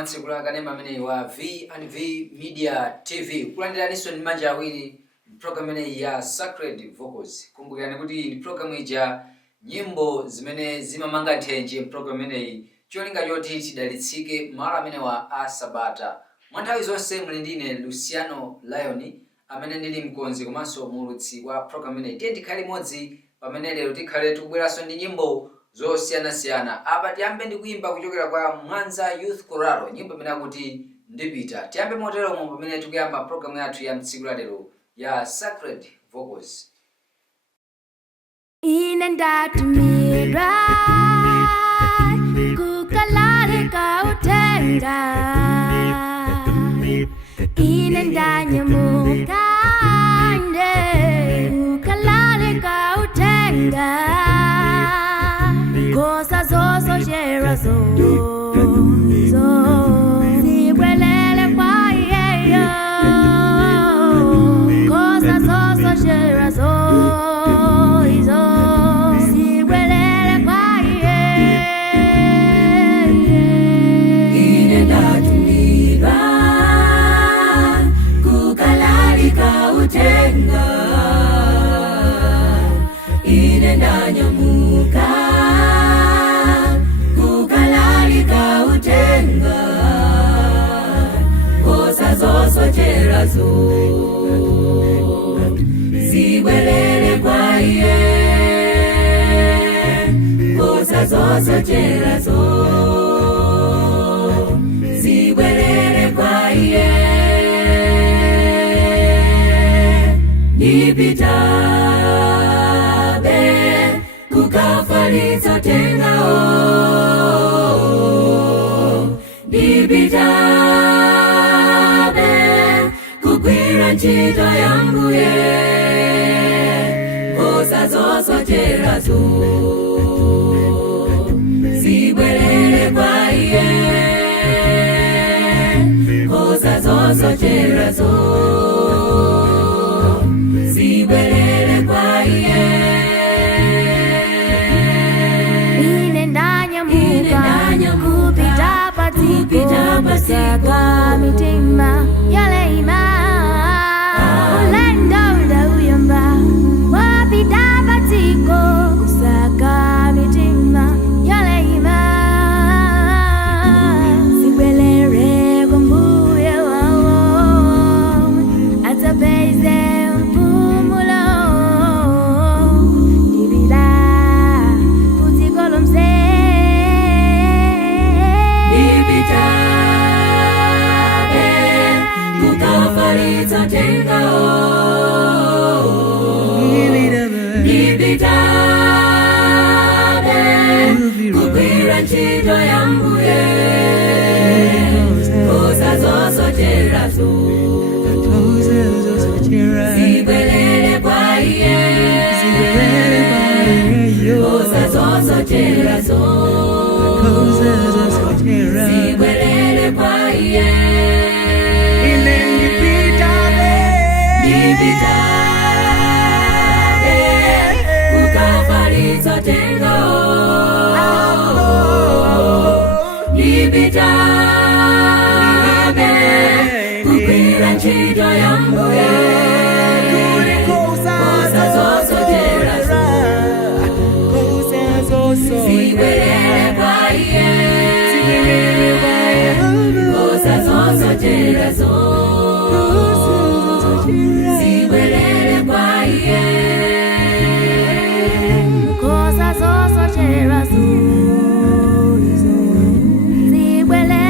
matsekula kanema amene wa V&V Media TV kulandiraniso ndi manja awiri program imene ya Sacred Vocals. Kumbukirani kuti ndi program ija nyimbo zimene zimamanga nthenje program imeneyi cholinga choti tidalitsike malo amene wa asabata. Mwanthawi zonse muli ndine Luciano Lion amene ndili mkonzi komanso mulutsi wa program imeneyi. Tiye tikhale limodzi pamene lero tikhale tikubweranso ndi nyimbo zosiyana-siyana. Apa tiyambe ndi kuimba kuchokera kwa Mwanza Youth Choral, nyimbo imene akuti ndipita. Tiyambe motero momwe pamene tikuyamba program yathu ya tsiku la lero ya Sacred Vocals. Ine ndatumidwa kukalalika uthenga, ine ndanyamuka kukalalika uthenga, kosa zosochera zibwelele kwa yeyo, kosa zosochera zibwelele kwa yeyo. Ine ndatumidwa kukalalika uthenga, ine ndanyamuka kukalalika uthenga, kosa zosochera zibwelele kwa iye, kosa zosochera zibwelele kwa iye. Nipitabe kukafalitsa uthenga, nipitabe kugwira ntchito ya Mbuye, kosa zosochera zibwelele kwa iye, kosa zosochera zibwelele kwa iye. Ine ndanyamuka kupita patiko kusaka mitima yaleima, ulendo ndauyamba wapita patiko kusaka mitima yaleima, zibwelele kwa Mbuye wawo atapeze mpumulo, ndipita kutiko lomse, nipitabe kukafalitsa uthenga, nipitabe kugwira ntchito ya Mbuye, kosa zosochera zibwelele kwa iye, kosa zosochera zibwelele kwa iye. Nipitabe kukafalitsa uthenga, nipitabe kugwira ntchito ya Mbuye, kosa zosochera zibwelele kwa iye, kosa zosochera zibwelele kwa iye, kosa zosochera zibwelele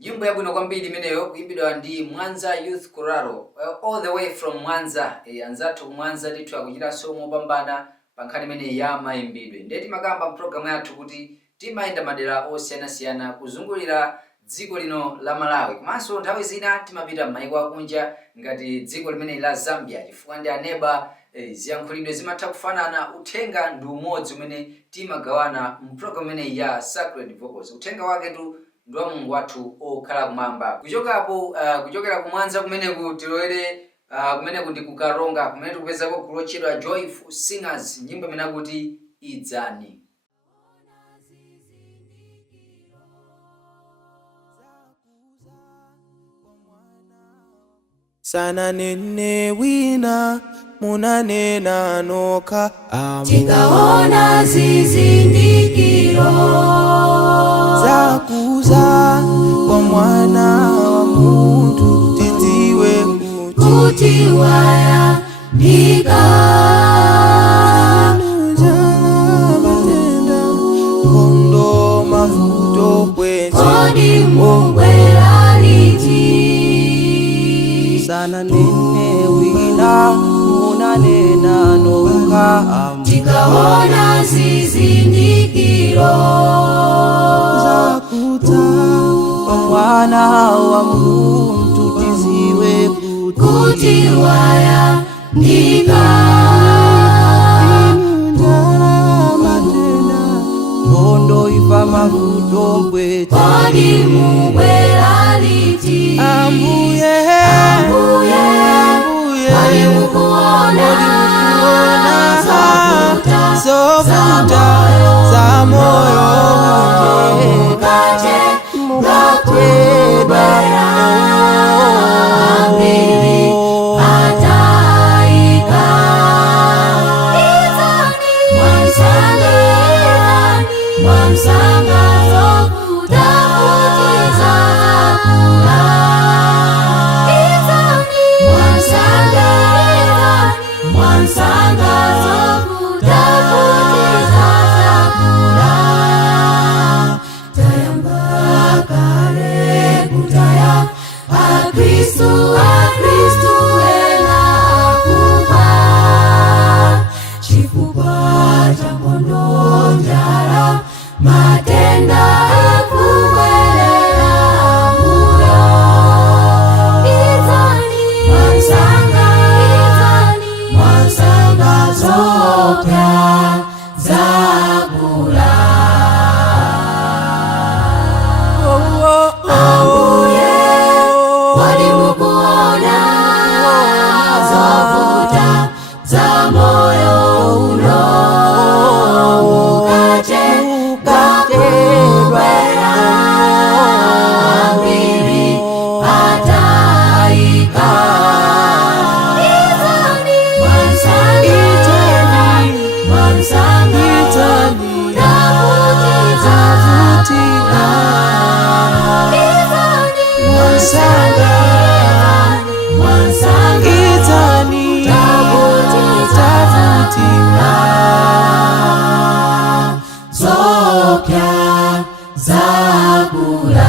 Nyimbo yabwino kwambiri imeneyo kuimbidwa ndi Mwanza Youth Choral all the way from Mwanza. Anzathu Mwanza ndithu akuchitanso mopambana pa nkhani imene ya mayimbidwe. Ndeti makamba mpulogalamu yathu kuti timayenda madera osiyanasiyana kuzungulira dziko lino la Malawi. Komanso nthawi zina timapita m'mayiko akunja ngati dziko limene la Zambia chifukwa ndi aneba. Ziyankhulidwe zimatha kufanana, uthenga ndi umodzi umene timagawana mpulogalamu imene ya Sacred Vocals. Uthenga wake tu ndo Mulungu wathu okhala kumwamba. Kuchokera ku Mwanza kumeneku tilowere kumeneku ndi kukaronga kumene tikupezako gulu lotchedwa Joyful Singers, nyimbo imene akuti Idzani. Sana nene wina munanena noka tikaona zizindikiro zakuza kwa mwana wa muntu tidziwe kuti waya ndika batenda kondo mavuto kwete kodi mungwera liti. Sana nene wina munanena noka tikaona zizindikiro zakuza kwa mwana wa muntu tidziwe kuti waya ndika matenda kondo ifa mavuto kwete kodi mungwera liti. Ambuye kodi mukuona zovuta za moyo mukate ngakubwera ambiri ataika. Mwamsanga zovuta kuti zakula. Mwamsanga zovuta kuti zakula. Tayamba kale kutaya Akristu ena akufa chifukwa cha nkhondo, njala, matenda akubwerera mbuyo. Mwamsanga zopya zakula. Ambuye kodi mukuona zovuta za moyo uno mukate ngakubwera ambiri ataika. Zopya zakula.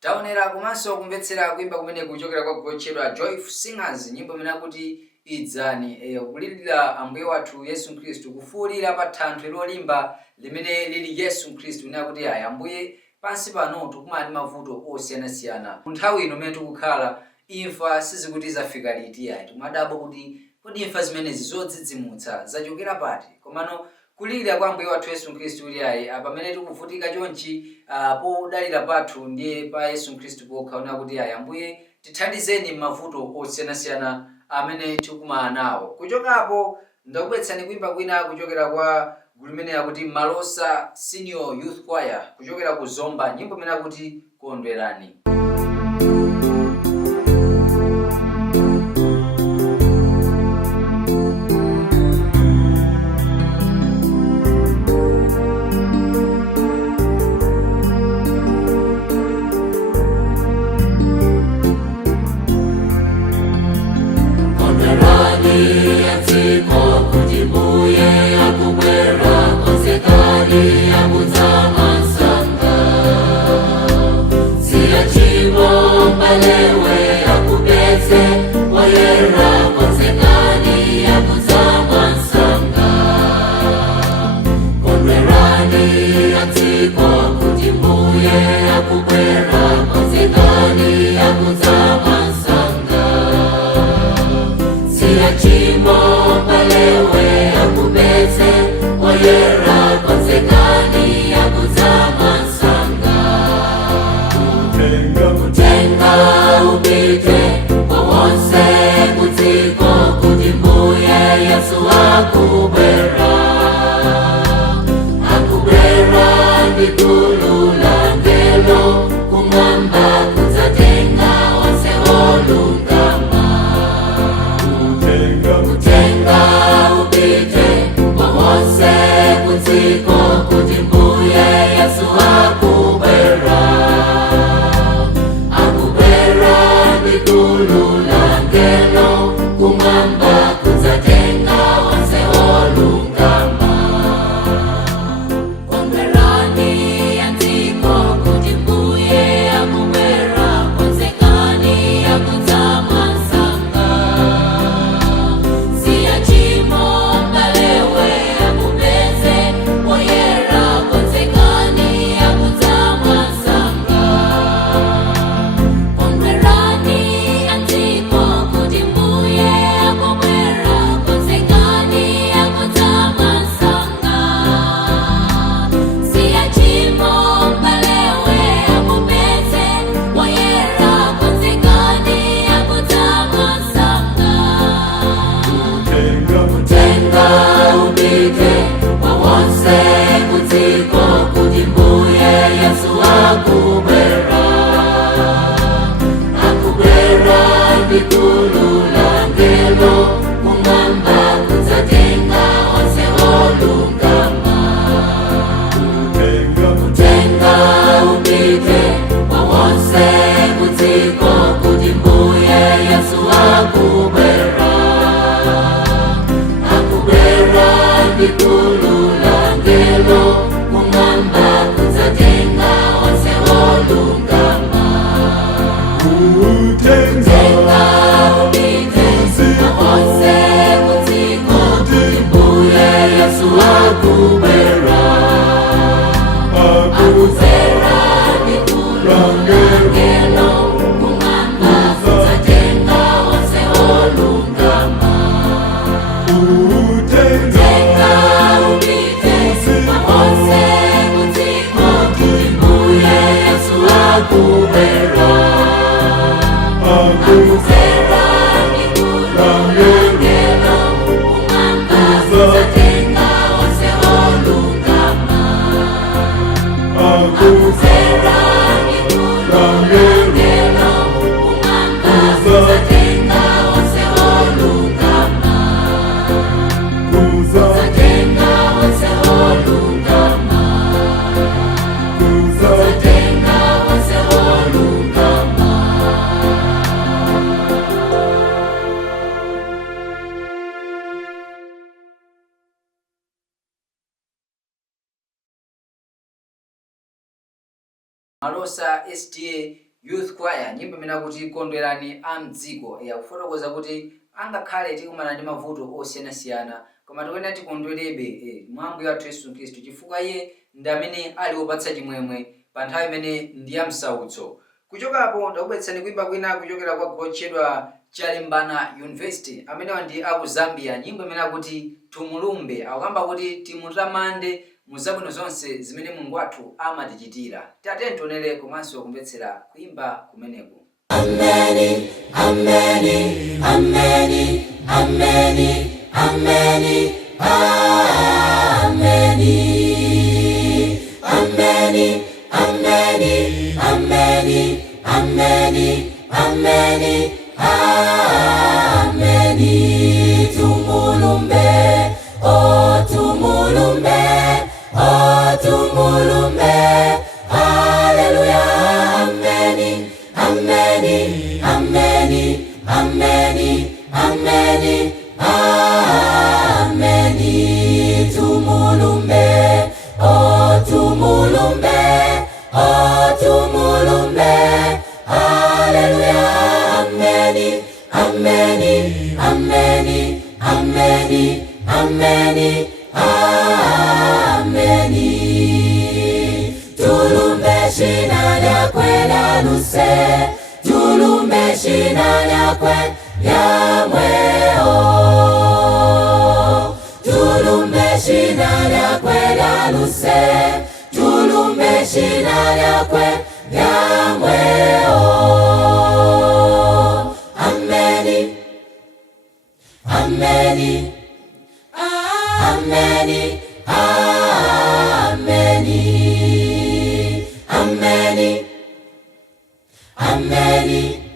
Taonera komanso kumvetsera kuimba kumene kuchokera kwa gulu lotchedwa Joyful Singers, nyimbo imene akuti Idzani. Kulirira Ambuye wathu Yesu Khristu, kufuwulira pa thanthwe lolimba limene lili Yesu Khristu, imene akuti ayi Ambuye pansi pano tikumana ndi mavuto osiyanasiyana. Nthawi ino imene tikukhala imfa sizikuti zafika liti ayi. Timadabwa kuti kodi imfa zimenezi zodzidzimutsa zachokera pati. Komano kulirira kwa Ambuye wathu Yesu Khristu uli ayi pamene tikuvutika chonchi podalira pathu ndiye pa Yesu Khristu pokha. Ona kuti ayi Ambuye tithandizeni mavuto osiyanasiyana amene tikumana nawo. Kuchokapo ndakubwetsani kuimba kwina kuchokera kwa gulu limene akuti Malosa Senior Youth Choir kuchokera ku Zomba, nyimbo imene akuti Kondwerani. Kondwerani siyachimo palewe akubeze oyera konsekani yakuzama nsanga kutenga upite wawonse kutiko kudimbuye Yesu akubera ndikulula ngelo kumwamba kuzatenga wonse olungama kutenga upite wawonse kutiko kudimbuye Yesu akubera ndikulula ngelo kumwamba kuzatenga wonse olungama ndikulula ngelo kumwamba kuzatenga wonse olungama kutenga upite wawonse kutiko kudimbuye Yesu akubera ndikulula ngelo kumwamba kuzatenga wonse olungama kutenga upite wawonse kutiko kudimbuye Yesu akubera ndikulula ngelo kumwamba kuzatenga wonse olungama kutenga upite wawonse kutiko kudimbuye Yesu akubera ndikulula ngelo kumwamba kuzatenga wonse olungama ndikulula ngelo kumwamba kuzatenga wonse olungama kuzatenga wonse olungama kuzatenga wonse olungama. Malosa SDA Youth Choir nyimbo imene kuti kondwerani amdziko yakufotokoza kuti angakhale tikumana ndi mavuto osiyanasiyana koma tikuyenda tikondwerebe mwambo wathu Yesu Khristu chifukwa iye ndi amene ali wopatsa chimwemwe pa nthawi imene ndi ya msautso. Kuchokapo ndakubweretsani kuimba kwina kuchokera kwa gochedwa Chalimbana University amene ndi aku Zambia, nyimbo imene kuti tumulumbe akukamba kuti timutamande muzabwino zonse zimene Mulungu wathu amatichitira. Tate ntonere komanso kumvetsera kuimba kumeneku. Ameni, ameni, ameni, ameni, ameni, ameni, ameni, ameni, ameni, ameni, ameni, ameni, tumulumbe, oh tumulumbe, oh tumulumbe, haleluya, ameni, ameni, ameni, ameni, ameni, ameni, tumulumbe, oh tumulumbe, oh tumulumbe, haleluya, ameni, ameni, ameni, ameni, ameni, ameni, tulumbe shina lyakwe lyanuse, tulumbe shina lyakwe lyamweo. aluse tulumbe shina lyakwe lyamweo. Ameni, ameni, ameni, ameni, ameni, ameni, ameni,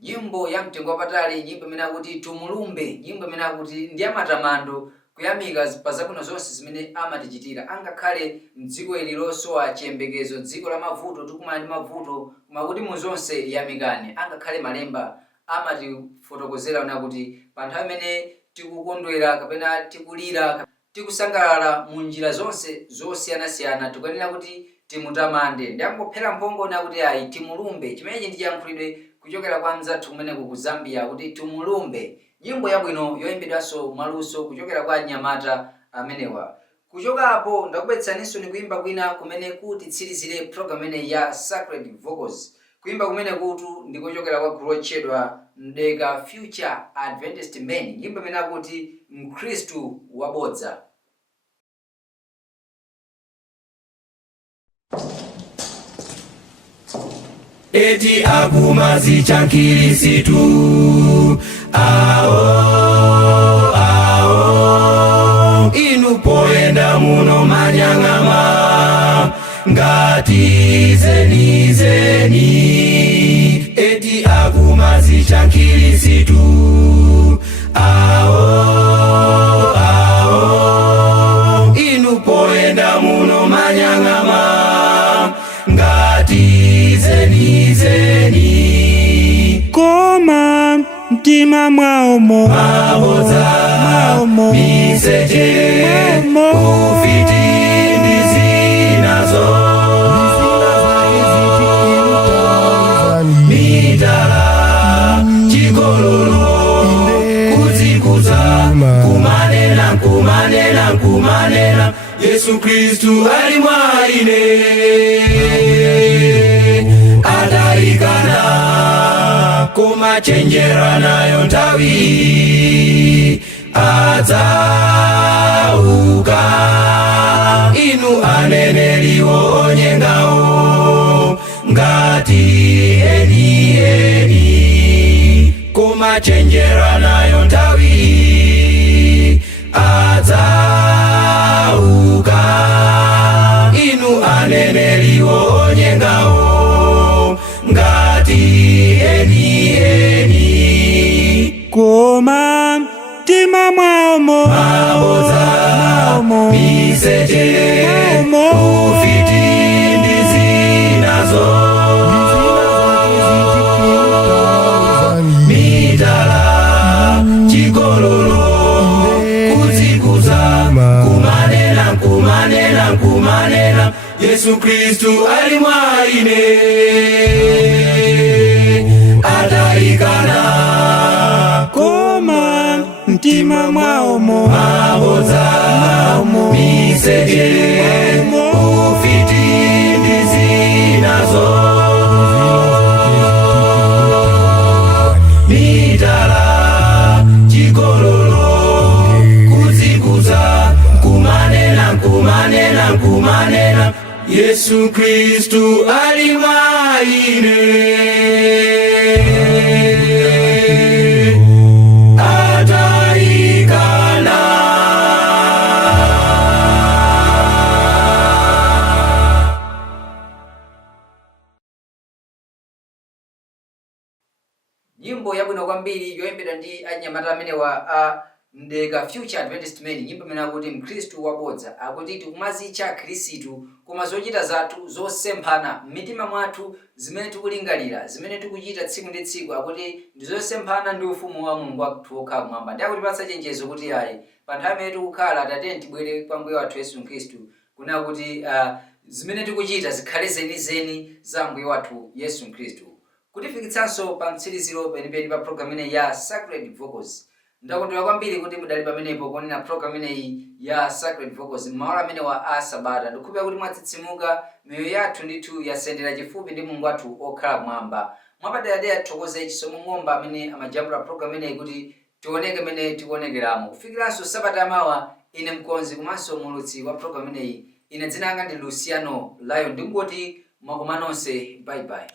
Nyimbo ya mtengo wapatali, nyimbo imene akuti tumulumbe, nyimbo imene akuti ndi matamando kuyamika pa zabwino zonse zimene amatichitira. Angakhale mdziko ili losowa chiyembekezo, dziko la mavuto, tikumana ndi mavuto, koma kuti mu zonse yamikani. Angakhale malemba amatifotokozera ona kuti pa nthawi imene tikukondwera kapena tikulira, tikusangalala mu njira zonse zosiyanasiyana, tikuyenera kuti timutamande. Ndiyangophera mphongo na kuti ayi timulumbe. Chimenechi ndi chiyankhulidwe kuchokera kwa mzathu kumeneko ku Zambia kuti tumulumbe. Nyimbo yabwino yoyimbidwanso mwaluso kuchokera kwa anyamata amenewa. Kuchoka apo ndakubweretsaninso ni kuimba kwina kumene kuti tsirizire program imene ya Sacred Vocals. Kuimba kumene kutu ndikuchokera kwa gulu lotchedwa Mdeka Future Adventist Men. Nyimbo imene akuti Mkristu wabodza. Eti akumazi chankirisitu inu poenda muno manyang'ama ngati zeni eti akumazi chankirisitu inu poenda muno manyang'ama ngati zeni koma mtima mwaomo miseche ufiti ndizinazo mitala chigololo kuzikuza kumanena Yesu Kristu ali mwaine ataikana koma chenjera nayo nthawi adzauka. Inu aneneriwo onyengawo ngati eni, koma chenjera nayo nthawi adzauka. Inu aneneriwo onyengawo ngati eni, koma mtima mwaomo mabodza, miseche, ufiti ndi zinazo, mitala, chigololo, kudzikuza, kumanena Yesu Kristu ali mwa ine atayikana. koma mtima mwaomo mabodza, miseche, ufiti ndi zinazo, mitala, chigololo, kudzikuza, kumanena Yesu Kristu ali mwa ine atayikana. Nyimbo yabwino kwambiri yoyimbidwa ndi anyamata amenewa a Mdeka Future Adventist Men. Nyimbo imene akuti Mkhristu wabodza, akuti tikumazitcha Khristu koma zochita zathu zosemphana m'mitima mwathu, zimene tikulingalira, zimene tikuchita tsiku ndi tsiku, akuti ndi zosemphana ndi ufumu wa Mulungu wathu okhala kumwamba. Ndi akutipatsa chenjezo kuti ayi pa nthawi imene tikukhala tatiyeni tibwere kwa Mbuye wathu Yesu Khristu, kuna kuti zimene tikuchita zikhale zenizeni za Mbuye wathu Yesu Khristu. Kutifikitsanso pa mtsiriziro penipeni pa program ineyi ya Sacred Vocals. Ndakondwera kwambiri kuti mudali pamenepo kuonera program ineyi ya Sacred Vocals m'maola amenewa a Sabata. Ndikukhulupirira kuti mwatsitsimuka, miyoyo yathu ndithu yasendera chifupi ndi Mulungu wathu okhala mwamba. Mwapaderadera tithokoze chisomo ng'omba amene amajambula program ineyi kuti tioneke mene tikuonekeramo. Kufikiranso Sabata yamawa, ine mkonzi komanso mulutsi wa program ineyi, ine dzina langa ndi Luciano Lion, ndikungoti mwakomanonse, bye bye.